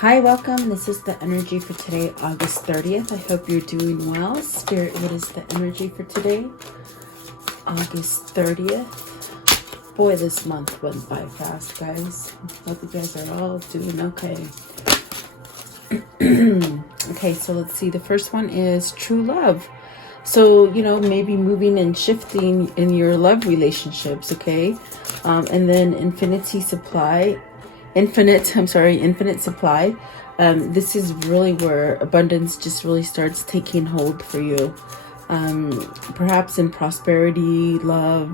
Hi, welcome. This is the energy for today, August 30th. I hope you're doing well. Spirit, what is the energy for today? August 30th. Boy, this month went by fast, guys. Hope you guys are all doing okay. Okay, so let's see. The first one is true love. So, maybe moving and shifting in your love relationships, okay? And then infinite supply. This is really where abundance just really starts taking hold for you. Perhaps in prosperity, love,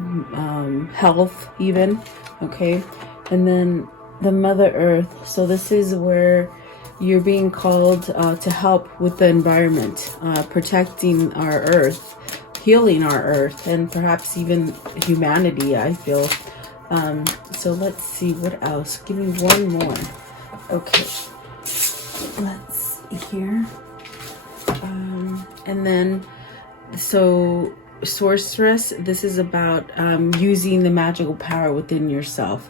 health even, okay? And then the Mother Earth. So this is where you're being called to help with the environment, protecting our earth, healing our earth, and perhaps even humanity, I feel. So let's see what else. Give me one more. Okay, let's see here. And then, so sorceress, this is about using the magical power within yourself.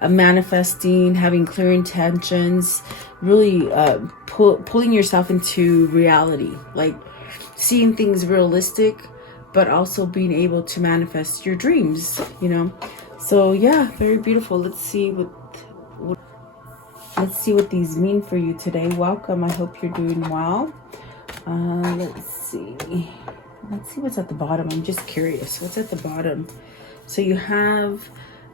Manifesting, having clear intentions, really pulling yourself into reality, like seeing things realistic, but also being able to manifest your dreams, So yeah, very beautiful. Let's see what these mean for you today. Welcome. I hope you're doing well. Let's see what's at the bottom. I'm just curious. What's at the bottom? So you have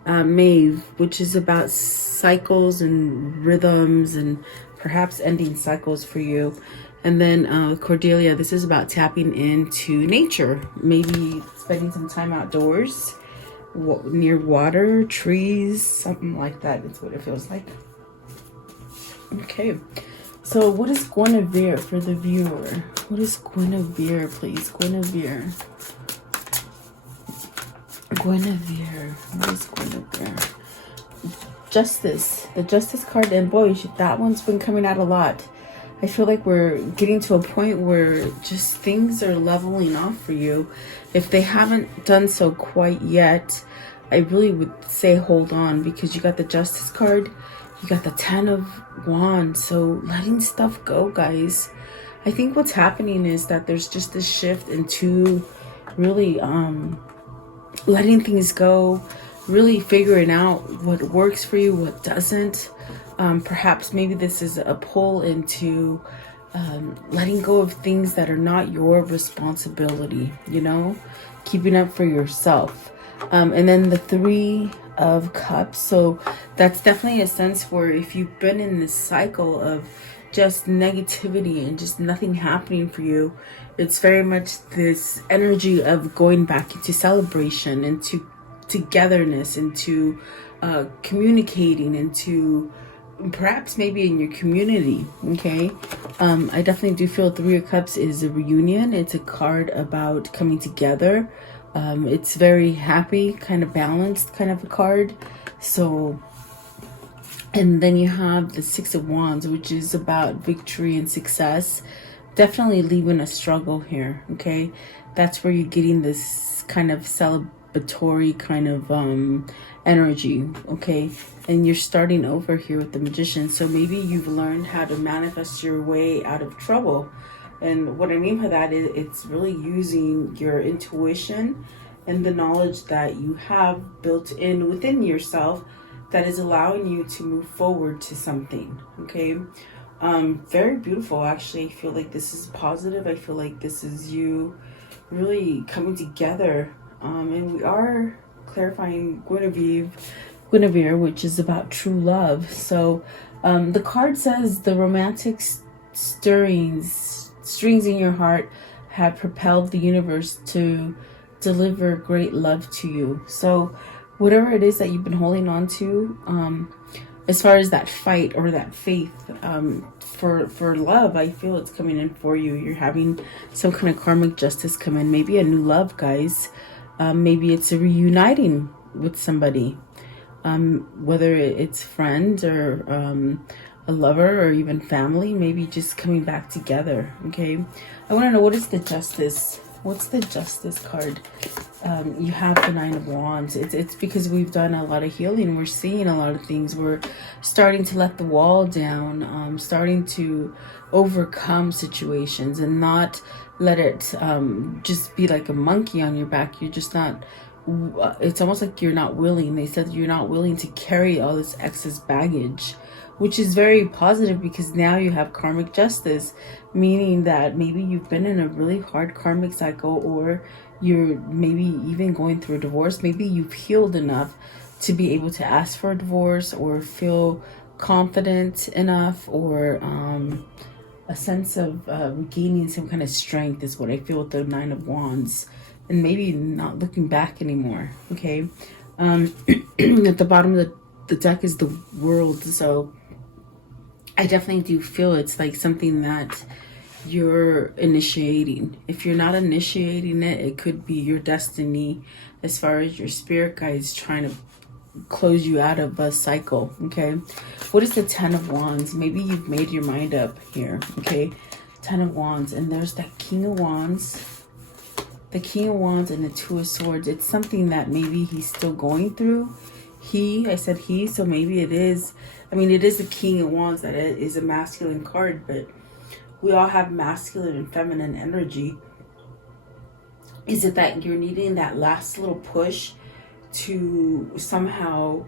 Maeve, which is about cycles and rhythms and perhaps ending cycles for you. And then Cordelia, this is about tapping into nature, maybe spending some time outdoors, near water, trees, something like that. It's what it feels like. Okay, so what is Guinevere for the viewer? What is Guinevere, please? Guinevere. What is Guinevere? Justice. The Justice card, and boy, that one's been coming out a lot. I feel like we're getting to a point where just things are leveling off for you. If they haven't done so quite yet, I really would say hold on, because you got the Justice card, you got the 10 of Wands, so letting stuff go, guys. I think what's happening is that there's just this shift into really letting things go, really figuring out what works for you, what doesn't. Perhaps maybe this is a pull into letting go of things that are not your responsibility, keeping up for yourself. And then the 3 of Cups. So that's definitely a sense where if you've been in this cycle of just negativity and just nothing happening for you, it's very much this energy of going back into celebration, into togetherness, into communicating, into perhaps maybe in your community. Okay, I definitely do feel 3 of Cups is a reunion. It's a card about coming together. It's very happy, kind of balanced kind of a card. So, and then you have the 6 of Wands, which is about victory and success. Definitely leaving a struggle here, okay? That's where you're getting this kind of celebratory kind of energy, okay? And you're starting over here with the Magician. So maybe you've learned how to manifest your way out of trouble. And what I mean by that is it's really using your intuition and the knowledge that you have built in within yourself that is allowing you to move forward to something, okay? Very beautiful, actually. I feel like this is positive. I feel like this is you really coming together. And we are clarifying Guinevere, which is about true love. So the card says the romantic strings in your heart have propelled the universe to deliver great love to you. So whatever it is that you've been holding on to, as far as that fight or that faith for love, I feel it's coming in for you. You're having some kind of karmic justice come in, maybe a new love, guys. Maybe it's a reuniting with somebody, whether it's friends or a lover or even family, maybe just coming back together. Okay, I want to know, what is the Justice What's the Justice card? You have the Nine of Wands. It's because we've done a lot of healing. We're seeing a lot of things. We're starting to let the wall down, starting to overcome situations and not let it just be like a monkey on your back. You're just not, it's almost like you're not willing. They said you're not willing to carry all this excess baggage, which is very positive because now you have karmic justice, meaning that maybe you've been in a really hard karmic cycle, or you're maybe even going through a divorce. Maybe you've healed enough to be able to ask for a divorce, or feel confident enough, or a sense of gaining some kind of strength is what I feel with the Nine of Wands, and maybe not looking back anymore. Okay. At the bottom of the deck is the World, so I definitely do feel it's like something that you're initiating. If you're not initiating it, it could be your destiny, as far as your spirit guides trying to close you out of a cycle. Okay, what is the Ten of Wands? Maybe you've made your mind up here. Okay, Ten of Wands, and there's that King of Wands, the King of Wands, and the Two of Swords. It's something that maybe he's still going through. I said he, so maybe it is, I mean, it is the King of Wands, that it is a masculine card, but we all have masculine and feminine energy. Is it that you're needing that last little push to somehow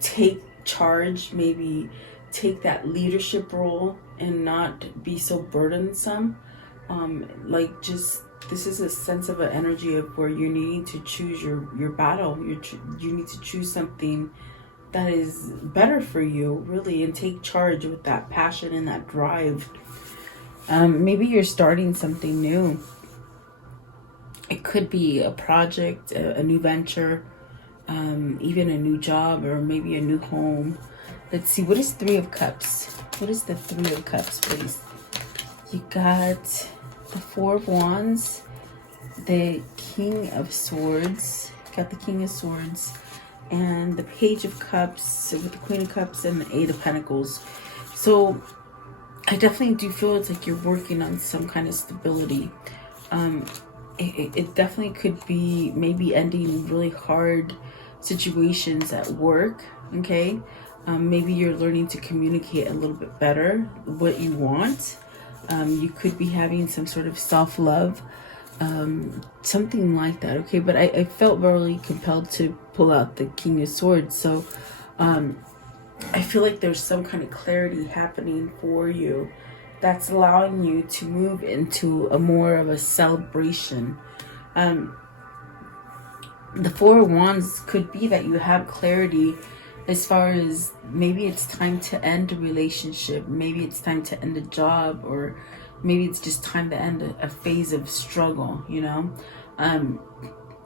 take charge, maybe take that leadership role and not be so burdensome? Like, just, this is a sense of an energy of where you're needing to choose your battle. You need to choose something that is better for you, really, and take charge with that passion and that drive. Maybe you're starting something new. It could be a project, a new venture, even a new job, or maybe a new home. Let's see, what is Three of Cups? What is the Three of Cups, please? You got the Four of Wands, the King of Swords, got the King of Swords, and the Page of Cups with the Queen of Cups and the Eight of Pentacles. So I definitely do feel it's like you're working on some kind of stability. It definitely could be maybe ending really hard situations at work. Okay, maybe you're learning to communicate a little bit better what you want. You could be having some sort of self-love, something like that. Okay, but I felt really compelled to pull out the King of Swords. So I feel like there's some kind of clarity happening for you that's allowing you to move into a more of a celebration. The Four of Wands could be that you have clarity as far as maybe it's time to end a relationship, maybe it's time to end a job, or maybe it's just time to end a phase of struggle, you know?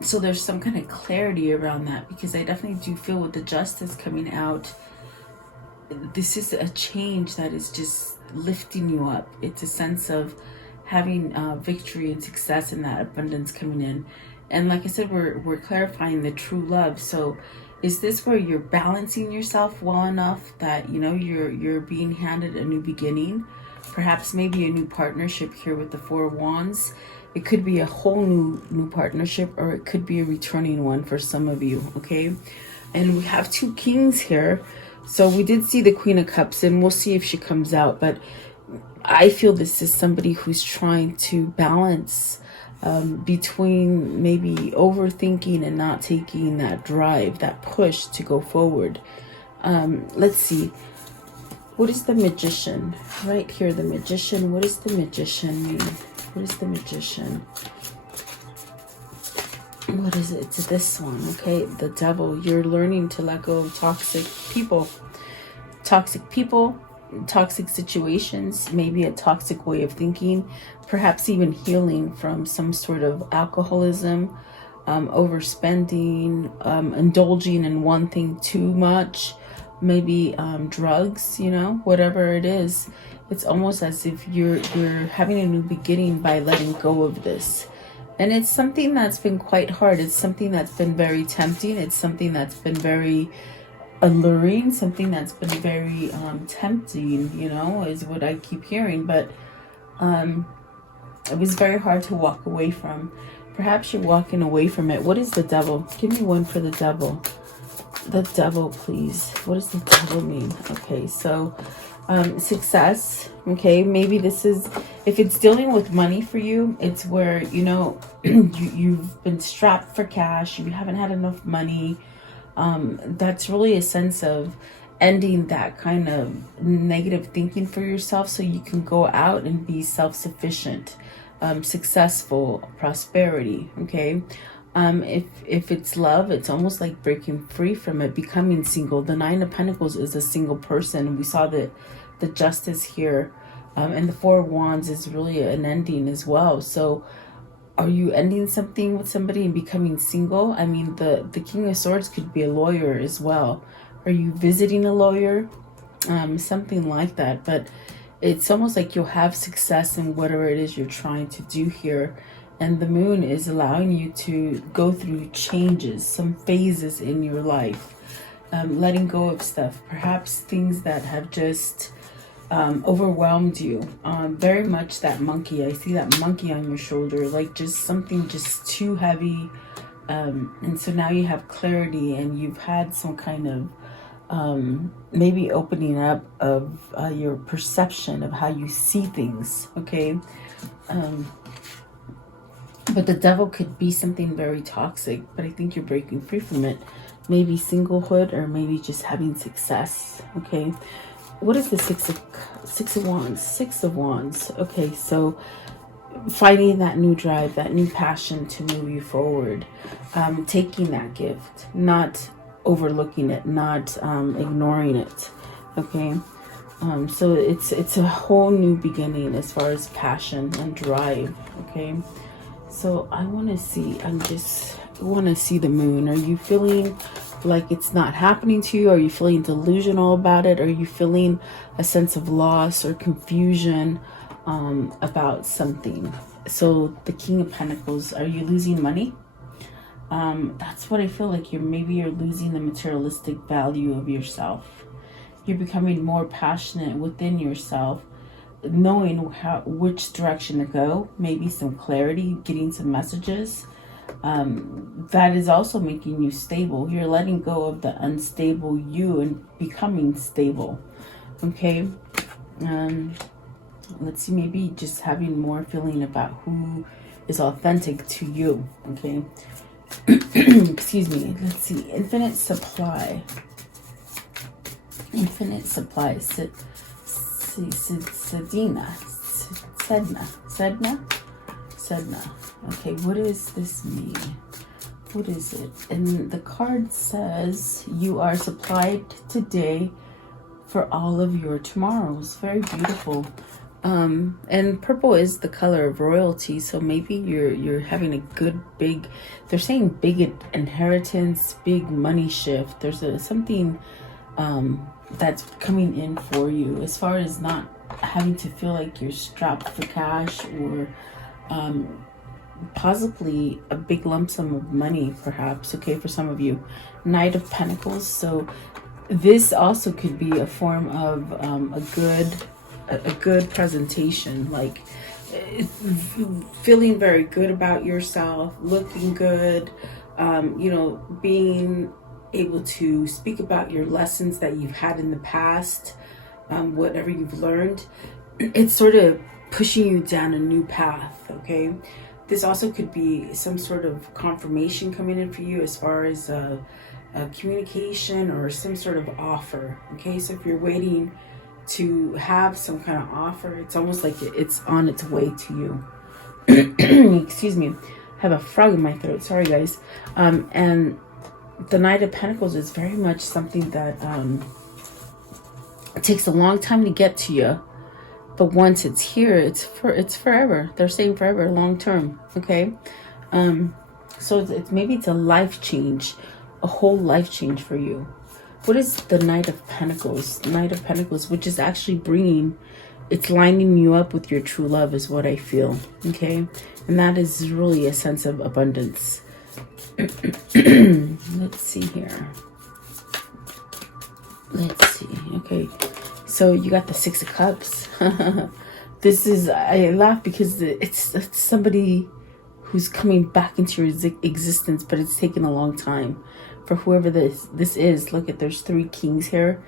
So there's some kind of clarity around that, because I definitely do feel with the Justice coming out, this is a change that is just lifting you up. It's a sense of having victory and success, and that abundance coming in. And like I said, we're clarifying the true love. So is this where you're balancing yourself well enough that, you know, you're being handed a new beginning, perhaps maybe a new partnership here with the Four of Wands. It could be a whole new partnership, or it could be a returning one for some of you. Okay, and we have two kings here. So we did see the Queen of Cups, and we'll see if she comes out. But I feel this is somebody who's trying to balance between maybe overthinking and not taking that drive, that push to go forward. Let's see. What is the Magician? Right here, the Magician. What does the Magician mean? What is the Magician? What is it? It's this one. Okay, the Devil. You're learning to let go of toxic people, toxic situations, maybe a toxic way of thinking, perhaps even healing from some sort of alcoholism, overspending, indulging in one thing too much, maybe drugs, you know, whatever it is. It's almost as if you're having a new beginning by letting go of this. And it's something that's been quite hard. It's something that's been very tempting. It's something that's been very alluring, something that's been very tempting, you know, is what I keep hearing. But It was very hard to walk away from. Perhaps you're walking away from it. What is the devil? Give me one for the devil. The devil, please. What does the devil mean? Okay, so success. Okay, maybe this is, if it's dealing with money for you, it's where, you know, you've been strapped for cash, you haven't had enough money. That's really a sense of ending that kind of negative thinking for yourself, so you can go out and be self-sufficient, successful, prosperity. Okay, if it's love, it's almost like breaking free from it, becoming single. The Nine of Pentacles is a single person. We saw the Justice here, and the Four of Wands is really an ending as well. So are you ending something with somebody and becoming single? I mean, the King of Swords could be a lawyer as well. Are you visiting a lawyer? Something like that. But it's almost like you'll have success in whatever it is you're trying to do here. And the Moon is allowing you to go through changes, some phases in your life. Letting go of stuff. Perhaps things that have just overwhelmed you. Very much that monkey. I see that monkey on your shoulder. Like just something just too heavy. And so now you have clarity, and you've had some kind of maybe opening up of your perception of how you see things. Okay, but the devil could be something very toxic, but I think you're breaking free from it. Maybe singlehood, or maybe just having success. Okay, what is the Six of Wands? Six of Wands. Okay, so finding that new drive, that new passion to move you forward, taking that gift, not overlooking it, not ignoring it. Okay, so it's a whole new beginning as far as passion and drive. Okay, so I want to see, the Moon. Are you feeling like it's not happening to you? Are you feeling delusional about it? Are you feeling a sense of loss or confusion about something? So the King of Pentacles, are you losing money? That's what I feel like. Maybe you're losing the materialistic value of yourself. You're becoming more passionate within yourself, knowing which direction to go, maybe some clarity, getting some messages. That is also making you stable. You're letting go of the unstable you and becoming stable. Okay, let's see, maybe just having more feeling about who is authentic to you. Okay. Excuse me. Let's see. Infinite supply. Infinite supply. Sedna. Okay, what does this mean? What is it? And the card says you are supplied today for all of your tomorrows. Very beautiful. And purple is the color of royalty, so maybe you're having a good big, they're saying big inheritance, big money shift. There's something that's coming in for you, as far as not having to feel like you're strapped for cash, or possibly a big lump sum of money, perhaps. Okay, for some of you. Knight of Pentacles. So this also could be a form of a good presentation, like feeling very good about yourself, looking good, you know, being able to speak about your lessons that you've had in the past, whatever you've learned. It's sort of pushing you down a new path. Okay, this also could be some sort of confirmation coming in for you, as far as a communication or some sort of offer. Okay, so if you're waiting to have some kind of offer, it's almost like it's on its way to you. Excuse me, I have a frog in my throat, sorry guys. And the Knight of Pentacles is very much something that it takes a long time to get to you, but once it's here, it's forever. They're saying forever, long term. Okay, so maybe it's a life change, a whole life change for you. What is the Knight of Pentacles? Knight of Pentacles, which is actually it's lining you up with your true love, is what I feel. Okay, and that is really a sense of abundance. Let's see here. Let's see. Okay, so you got the Six of Cups. this is, I laugh because it's somebody who's coming back into your existence, but it's taken a long time for whoever this is. Look at, there's 3 kings here.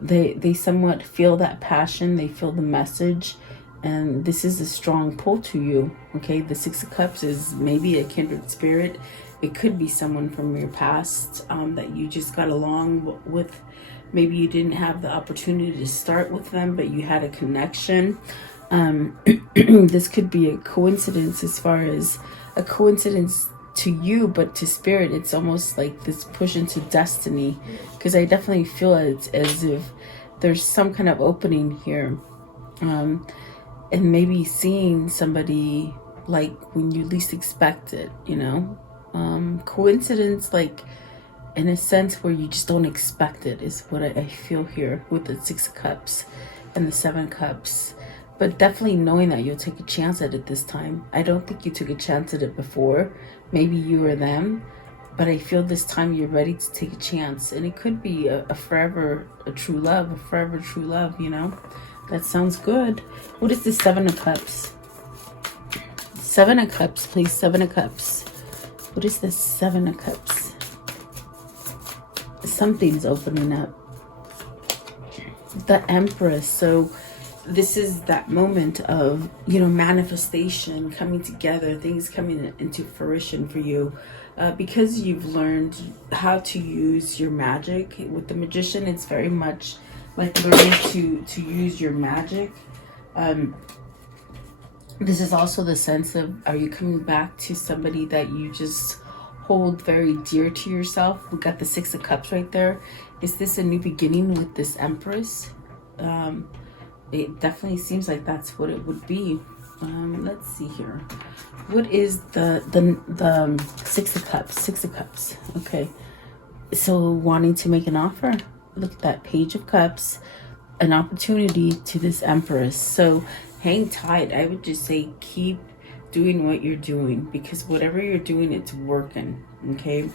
They somewhat feel that passion, they feel the message, and this is a strong pull to you. Okay, the 6 of Cups is maybe a kindred spirit. It could be someone from your past that you just got along with. Maybe you didn't have the opportunity to start with them, but you had a connection. This could be a coincidence, as far as a coincidence to you, but to spirit, it's almost like this push into destiny, because I definitely feel it as if there's some kind of opening here, and maybe seeing somebody like when you least expect it, you know. Coincidence, like in a sense where you just don't expect it, is what I feel here with the 6 of Cups and the 7 of Cups. But definitely knowing that you'll take a chance at it this time. I don't think you took a chance at it before. Maybe you or them, but I feel this time you're ready to take a chance. And it could be a forever, a true love, you know. That sounds good. What is the 7 of Cups? 7 of Cups, please. 7 of Cups. What is the 7 of Cups? Something's opening up. The Empress. So this is that moment of, you know, manifestation coming together, things coming into fruition for you, because you've learned how to use your magic. With the Magician, it's very much like learning to use your magic. This is also the sense of, are you coming back to somebody that you just hold very dear to yourself? We got the 6 of Cups right there. Is this a new beginning with this Empress? It definitely seems like that's what it would be. Let's see here. What is the 6 of Cups? 6 of Cups. Okay. So wanting to make an offer. Look at that Page of Cups. An opportunity to this Empress. So hang tight. I would just say keep doing what you're doing, because whatever you're doing, it's working. Okay.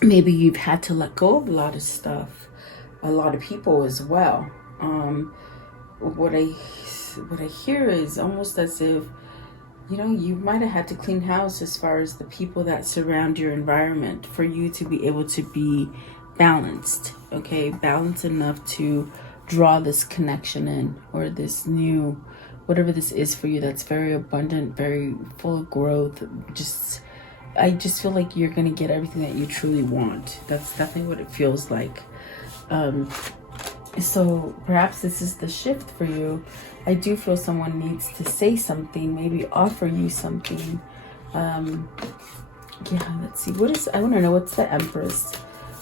Maybe you've had to let go of a lot of stuff, a lot of people as well. What I hear is almost as if, you know, you might have had to clean house as far as the people that surround your environment for you to be able to be balanced. Okay, balanced enough to draw this connection in, or this new, whatever this is for you, that's very abundant, very full of growth. I just feel like you're gonna get everything that you truly want. That's definitely what it feels like. So perhaps this is the shift for you. I do feel someone needs to say something, maybe offer you something. Yeah, let's see. I want to know, what's the Empress?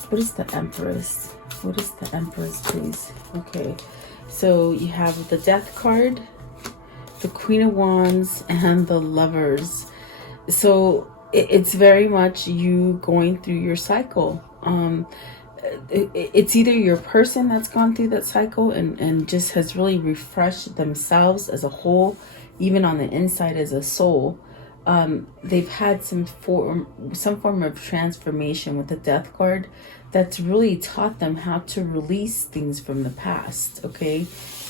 What is the Empress? What is the Empress, please? Okay, so you have the Death card, the Queen of Wands, and the Lovers. So it's very much you going through your cycle. It's either your person that's gone through that cycle and just has really refreshed themselves as a whole, even on the inside as a soul. They've had some form of transformation with the Death card that's really taught them how to release things from the past. Okay,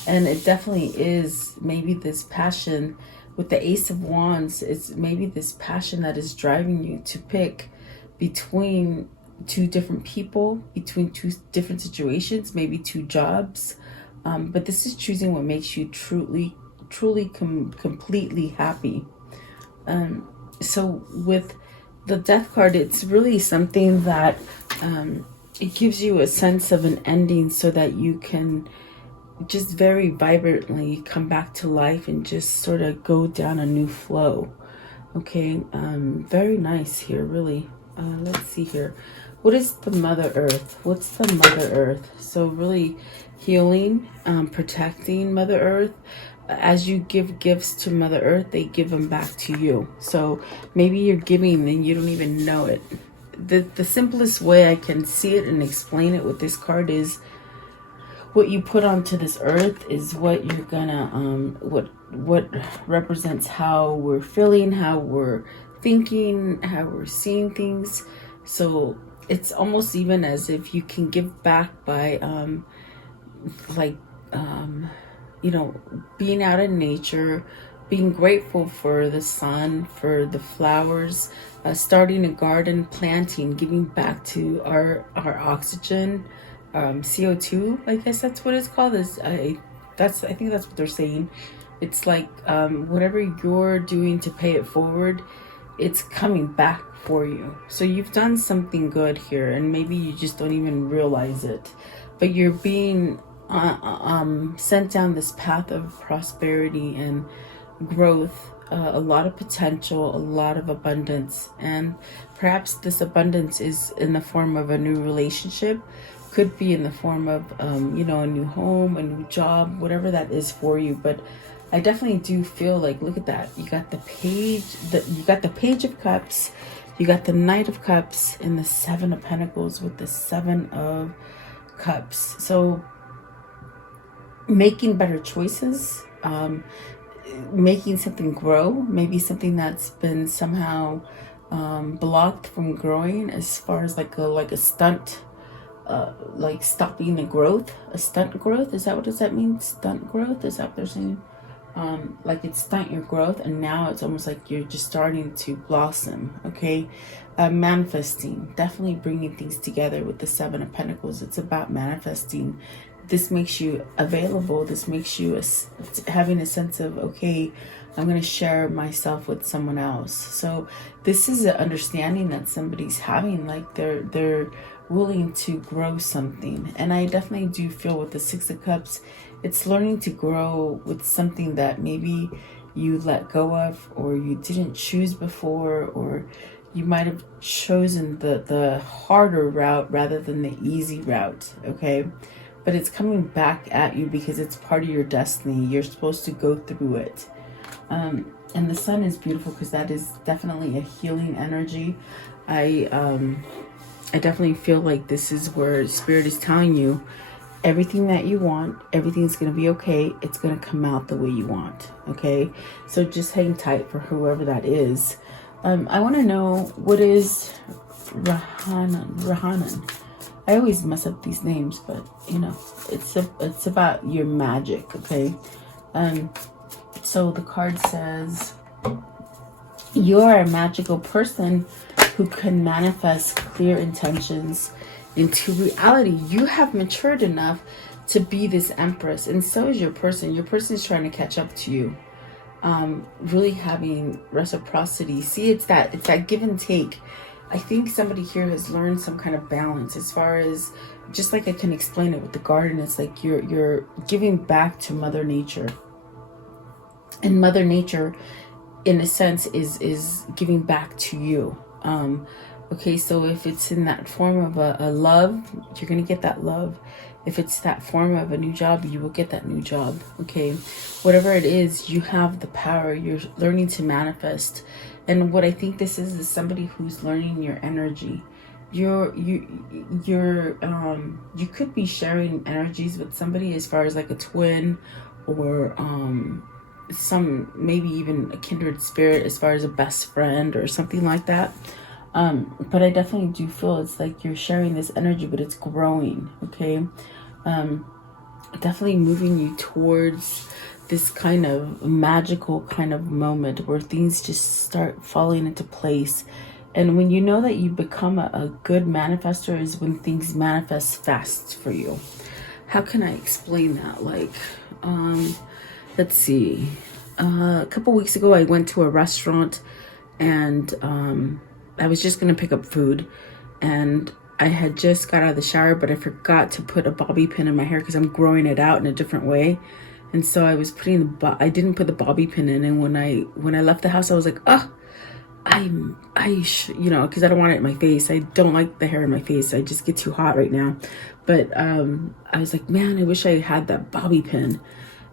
and it definitely is maybe this passion with the Ace of Wands. It's maybe this passion that is driving you to pick between 2 different people, between 2 different situations, maybe 2 jobs, but this is choosing what makes you truly completely happy. So with the Death card, it's really something that it gives you a sense of an ending, so that you can just very vibrantly come back to life and just sort of go down a new flow. Okay, very nice here, really. Let's see here. What is the Mother Earth? What's the Mother Earth? So really healing, protecting Mother Earth. As you give gifts to Mother Earth, they give them back to you. So maybe you're giving and you don't even know it. The simplest way I can see it and explain it with this card is, what you put onto this earth is what you're gonna, what represents how we're feeling, how we're thinking, how we're seeing things. So it's almost even as if you can give back by you know, being out in nature, being grateful for the sun, for the flowers, starting a garden, planting, giving back to our oxygen, CO2. I guess that's what it's called. I think that's what they're saying. It's like whatever you're doing to pay it forward, it's coming back for you. So you've done something good here, and maybe you just don't even realize it. But you're being sent down this path of prosperity and growth, a lot of potential, a lot of abundance, and perhaps this abundance is in the form of a new relationship, could be in the form of you know, a new home, a new job, whatever that is for you. But I definitely do feel like, look at that, you got the page, you got the Page of Cups, you got the Knight of Cups, and the Seven of Pentacles with the Seven of Cups. So making better choices, making something grow, maybe something that's been somehow blocked from growing, as far as like a stunt, like stopping the growth, a stunt growth. Is that what does that mean? Stunt growth? Is that what they're saying? Like it stunt your growth, and now it's almost like you're just starting to blossom. Okay, manifesting, definitely bringing things together with the Seven of Pentacles. It's about manifesting. This makes you available. This makes you having a sense of, okay, I'm going to share myself with someone else. So this is an understanding that somebody's having, like they're willing to grow something. And I definitely do feel with the Six of Cups, it's learning to grow with something that maybe you let go of, or you didn't choose before, or you might have chosen the harder route rather than the easy route. Okay, but it's coming back at you because it's part of your destiny. You're supposed to go through it. And the sun is beautiful because that is definitely a healing energy. I definitely feel like this is where Spirit is telling you everything that you want, everything's going to be okay. It's going to come out the way you want. Okay, so just hang tight for whoever that is. I want to know, what is Rahanan? I always mess up these names, but you know, it's about your magic. Okay, so the card says you're a magical person who can manifest clear intentions into reality. You have matured enough to be this Empress, and so is your person. Your person is trying to catch up to you. Really having reciprocity. See, it's that give and take. I think somebody here has learned some kind of balance, as far as, just like I can explain it with the garden, it's like you're giving back to Mother Nature. And Mother Nature, in a sense, is giving back to you. Okay, so if it's in that form of a love, you're going to get that love. If it's that form of a new job, you will get that new job. Okay, whatever it is, you have the power. You're learning to manifest. And what I think this is somebody who's learning your energy. You could be sharing energies with somebody, as far as like a twin, or some, maybe even a kindred spirit, as far as a best friend or something like that. But I definitely do feel it's like you're sharing this energy, but it's growing. Okay, definitely moving you towards this kind of magical kind of moment where things just start falling into place. And when you know that you become a good manifester is when things manifest fast for you. How can I explain that? Like, let's see. A couple weeks ago, I went to a restaurant, and I was just going to pick up food, and I had just got out of the shower, but I forgot to put a bobby pin in my hair because I'm growing it out in a different way. And so I was putting I didn't put the bobby pin in. And when I left the house, I was like, oh, you know, because I don't want it in my face. I don't like the hair in my face. I just get too hot right now. But I was like, man, I wish I had that bobby pin.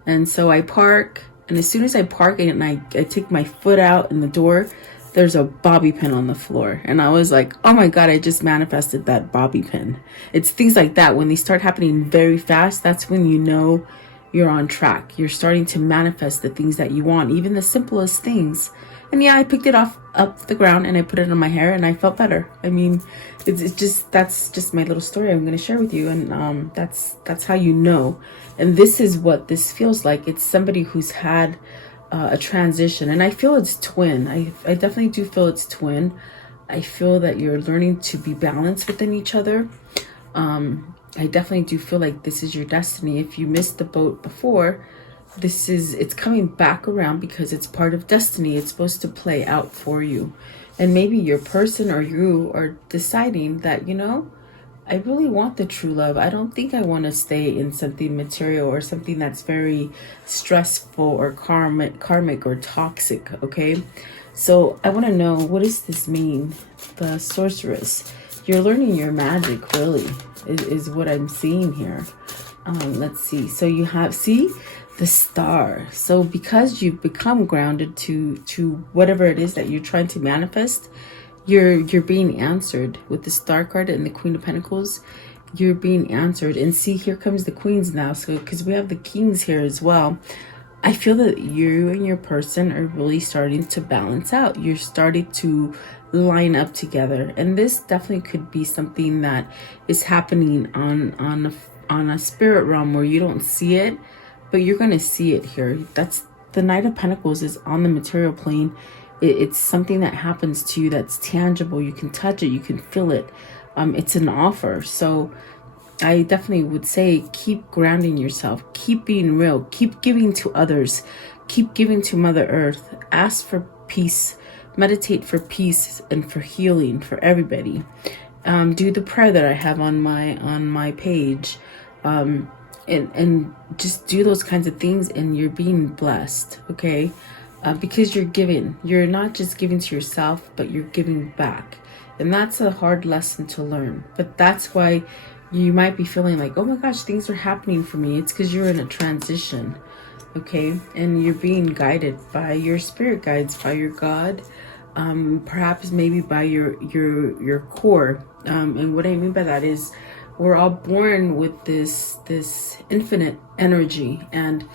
And so I park, and as soon as I park and I take my foot out in the door, there's a bobby pin on the floor. And I was like, oh my God, I just manifested that bobby pin. It's things like that. When they start happening very fast, that's when you know you're on track. You're starting to manifest the things that you want, even the simplest things. And yeah, I picked it off up the ground and I put it on my hair and I felt better. I mean, it's just, that's just my little story I'm going to share with you. And that's how you know. And this is what this feels like. It's somebody who's had a transition, and I feel it's twin. I definitely do feel it's twin. I feel that you're learning to be balanced within each other. I definitely do feel like this is your destiny. If you missed the boat before, it's coming back around because it's part of destiny. It's supposed to play out for you. And maybe your person or you are deciding that, you know, I really want the true love. I don't think I want to stay in something material or something that's very stressful or karmic or toxic, okay? So I want to know, what does this mean? The sorceress. You're learning your magic, really, is what I'm seeing here. Let's see. So you have, see, the star. So because you've become grounded to whatever it is that you're trying to manifest, you're being answered with the star card and the Queen of Pentacles. You're being answered. And see, here comes the queens now. So because we have the kings here as well, I feel that you and your person are really starting to balance out. You're starting to line up together, and this definitely could be something that is happening on a spirit realm where you don't see it, but you're going to see it here. That's the Knight of Pentacles is on the material plane. It's something that happens to you that's tangible. You can touch it, you can feel it. It's an offer. So I definitely would say keep grounding yourself, keep being real, keep giving to others, keep giving to Mother Earth. Ask for peace, meditate for peace and for healing for everybody. Do the prayer that I have on my page, and just do those kinds of things, and you're being blessed, okay? Because you're giving. You're not just giving to yourself, but you're giving back. And that's a hard lesson to learn. But that's why you might be feeling like, oh my gosh, things are happening for me. It's because you're in a transition, okay? And you're being guided by your spirit guides, by your God, perhaps maybe by your core. And what I mean by that is we're all born with this infinite energy. And,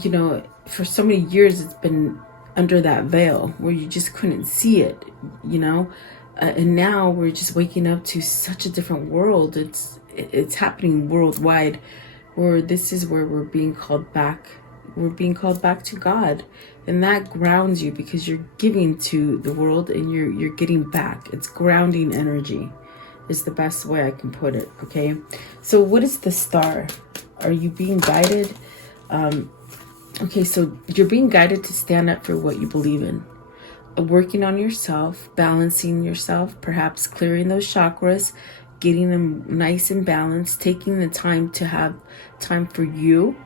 you know, for so many years, it's been under that veil where you just couldn't see it, you know? And now we're just waking up to such a different world. It's happening worldwide, where this is where we're being called back. We're being called back to God, and that grounds you because you're giving to the world and you're getting back. It's grounding energy is the best way I can put it, okay? So what is the star? Are you being guided? Okay, so you're being guided to stand up for what you believe in. Working on yourself, balancing yourself, perhaps clearing those chakras, getting them nice and balanced, taking the time to have time for you,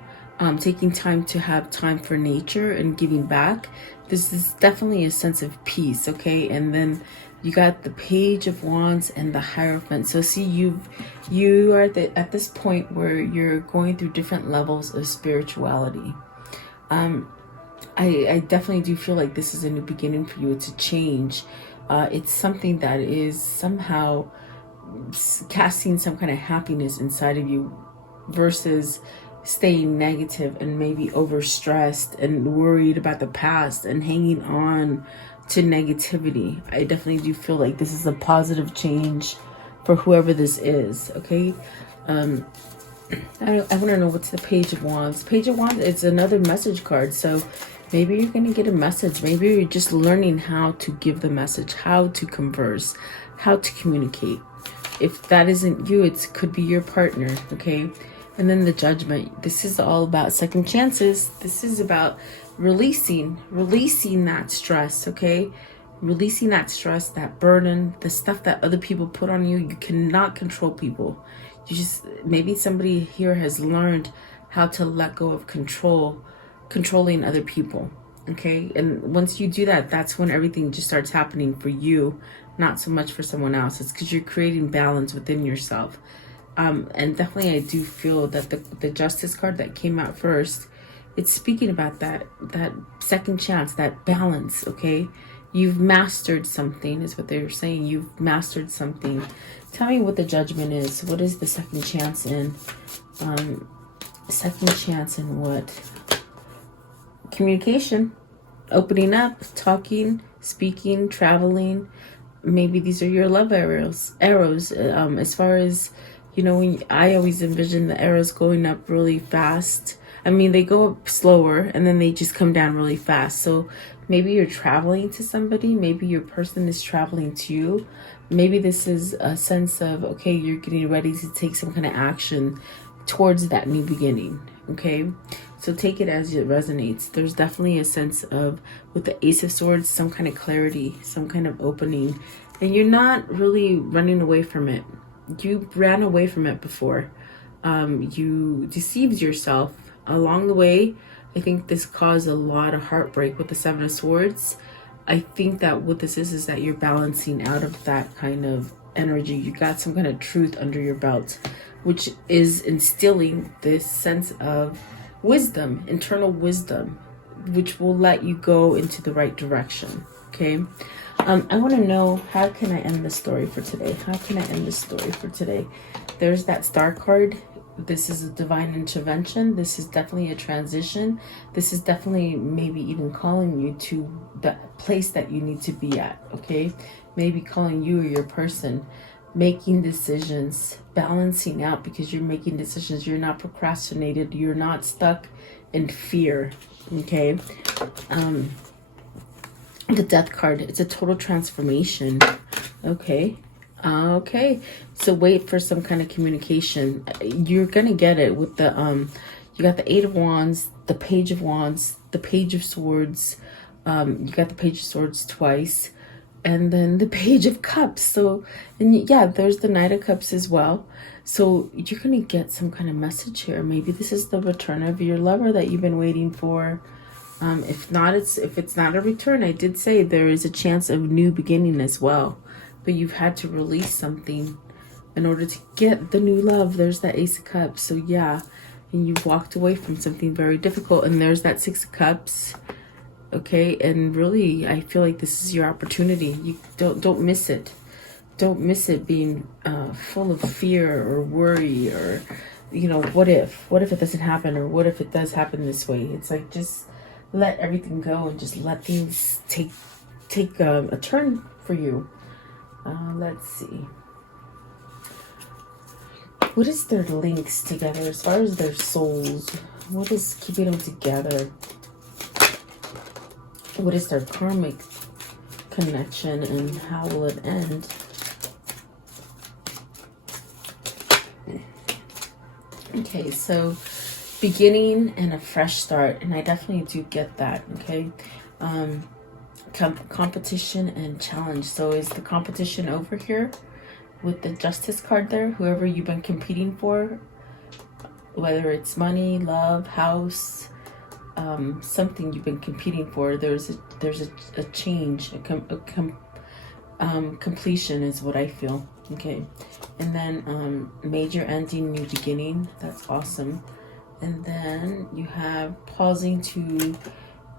taking time to have time for nature and giving back. This is definitely a sense of peace, okay? And then you got the Page of Wands and the Hierophant. So see, you are at this point where you're going through different levels of spirituality. I definitely do feel like this is a new beginning for you. It's a change. It's something that is somehow casting some kind of happiness inside of you versus staying negative and maybe overstressed and worried about the past and hanging on to negativity. I definitely do feel like this is a positive change for whoever this is, okay? I want to know what's the Page of Wands. Page of Wands, it's another message card. So maybe you're going to get a message. Maybe you're just learning how to give the message, how to converse, how to communicate. If that isn't you, it could be your partner, okay? And then the Judgment. This is all about second chances. This is about releasing that stress, okay? Releasing that stress, that burden, the stuff that other people put on you. You cannot control people. You just, maybe somebody here has learned how to let go of controlling other people, okay? And once you do that, that's when everything just starts happening for you, not so much for someone else. It's because you're creating balance within yourself. And definitely I do feel that the Justice card that came out first, it's speaking about that second chance, that balance, okay? You've mastered something is what they're saying. You've mastered something. Tell me what the Judgment is. What is the second chance in? Second chance in what? Communication. opening up, talking, speaking, traveling. Maybe these are your love arrows. As far as, you know, I always envision the arrows going up really fast. I mean, they go up slower and then they just come down really fast. So maybe you're traveling to somebody. Maybe your person is traveling to you. Maybe this is a sense of, okay, you're getting ready to take some kind of action towards that new beginning. Okay, so take it as it resonates. There's definitely a sense of, with the Ace of Swords, some kind of clarity, some kind of opening, and you're not really running away from it. You ran away from it before. You deceived yourself along the way. I think this caused a lot of heartbreak with the Seven of Swords. I think that what this is that you're balancing out of that kind of energy. You got some kind of truth under your belt, which is instilling this sense of wisdom, internal wisdom, which will let you go into the right direction. Okay. I want to know, how can I end the story for today? How can I end the story for today? There's that Star card. This is a divine intervention. This is definitely a transition. This is definitely maybe even calling you to the place that you need to be at. Okay. Maybe calling you or your person, making decisions, balancing out, because you're making decisions. You're not procrastinated. You're not stuck in fear. Okay. The Death card, it's a total transformation. Okay. Okay. So wait for some kind of communication. You're gonna get it with the you got the Eight of Wands, the Page of Wands, the Page of Swords. You got the Page of Swords twice, and then the Page of Cups. So, and yeah, there's the Knight of Cups as well. So you're gonna get some kind of message here. Maybe this is the return of your lover that you've been waiting for. If not, if it's not a return, I did say there is a chance of new beginning as well. But you've had to release something in order to get the new love. There's that Ace of Cups. So yeah, and you've walked away from something very difficult. And there's that Six of Cups. Okay, and really, I feel like this is your opportunity. You don't miss it. Don't miss it being full of fear or worry, or, you know, what if it doesn't happen, or what if it does happen this way? It's like, just let everything go and just let things take a turn for you. Let's see. What is their links together as far as their souls? What is keeping them together? What is their karmic connection, and how will it end? Okay, so beginning and a fresh start, and I definitely do get that. Okay, competition and challenge. So is the competition over here with the Justice card there? Whoever you've been competing for, whether it's money, love, house, something you've been competing for, there's a change, completion is what I feel. Okay, and then major ending, new beginning. That's awesome. And then you have pausing to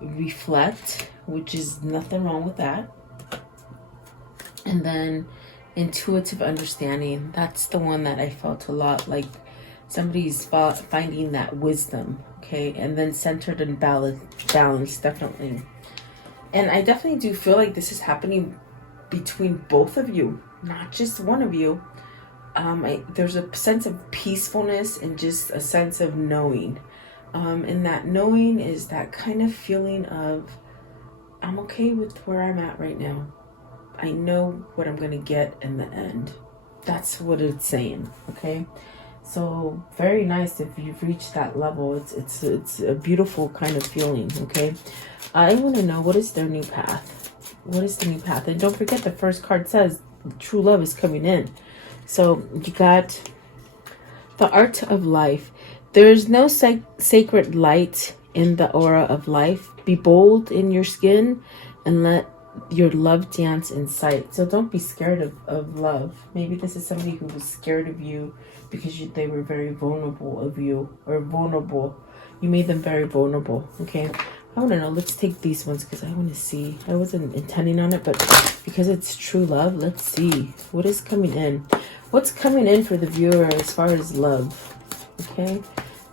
reflect, which is nothing wrong with that. And then intuitive understanding. That's the one that I felt a lot like somebody's finding that wisdom. Okay, and then centered and balance, definitely. And I definitely do feel like this is happening between both of you, not just one of you. There's a sense of peacefulness and just a sense of knowing. And that knowing is that kind of feeling of, I'm okay with where I'm at right now. I know what I'm going to get in the end. That's what it's saying. Okay. So very nice if you've reached that level. It's a beautiful kind of feeling. Okay. I want to know, what is their new path? What is the new path? And don't forget, the first card says true love is coming in. So you got the art of life. There is no sacred light in the aura of life. Be bold in your skin and let your love dance in sight. So don't be scared of love. Maybe this is somebody who was scared of you because they were very vulnerable of you, or vulnerable. You made them very vulnerable. Okay. I want to know. Let's take these ones because I want to see. I wasn't intending on it, but because it's true love, let's see what is coming in. What's coming in for the viewer as far as love? Okay.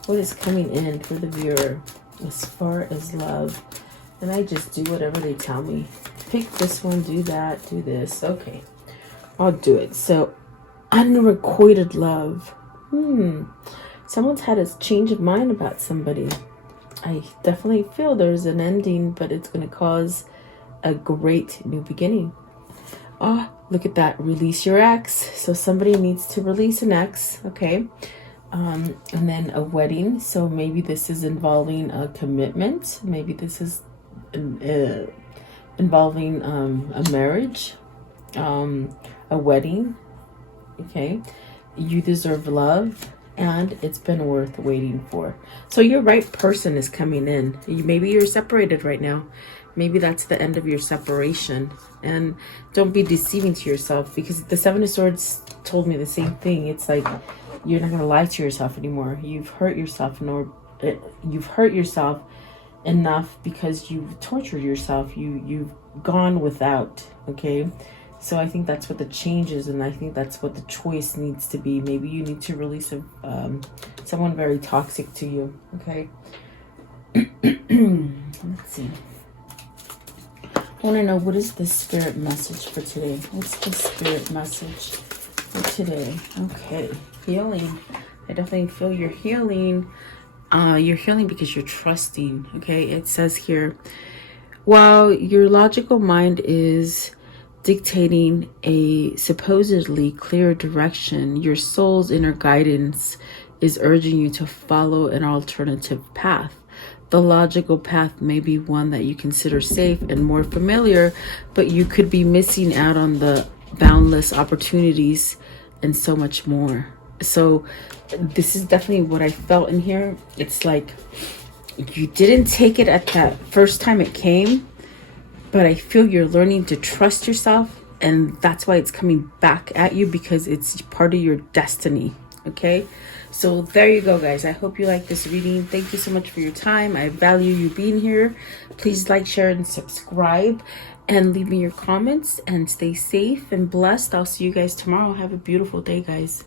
What is coming in for the viewer as far as love? And I just do whatever they tell me. Pick this one, do that, do this. Okay, I'll do it. So, unrequited love. Someone's had a change of mind about somebody. I definitely feel there's an ending, but it's going to cause a great new beginning. Oh, look at that. Release your ex. So somebody needs to release an ex. Okay. And then a wedding. So maybe this is involving a commitment. Maybe this is involving a marriage, a wedding. Okay. You deserve love, and it's been worth waiting for. So your right person is coming in. Maybe you're separated right now. Maybe that's the end of your separation. And don't be deceiving to yourself, because the Seven of Swords told me the same thing. It's like you're not going to lie to yourself anymore. You've hurt yourself, you've hurt yourself enough because you've tortured yourself. You've gone without. Okay. So I think that's what the change is, and I think that's what the choice needs to be. Maybe you need to release someone very toxic to you. Okay. Let's see. I want to know, what is the spirit message for today? What's the spirit message for today? Okay. Healing. I definitely feel you're healing. You're healing because you're trusting. Okay. It says here, while your logical mind is dictating a supposedly clear direction, your soul's inner guidance is urging you to follow an alternative path. The logical path may be one that you consider safe and more familiar, but you could be missing out on the boundless opportunities and so much more. So this is definitely what I felt in here. It's like you didn't take it at that first time it came, but I feel you're learning to trust yourself, and that's why it's coming back at you, because it's part of your destiny. Okay, so there you go, guys. I hope you like this reading. Thank you so much for your time. I value you being here. Please like, share, and subscribe, and leave me your comments, and stay safe and blessed. I'll see you guys tomorrow. Have a beautiful day, guys.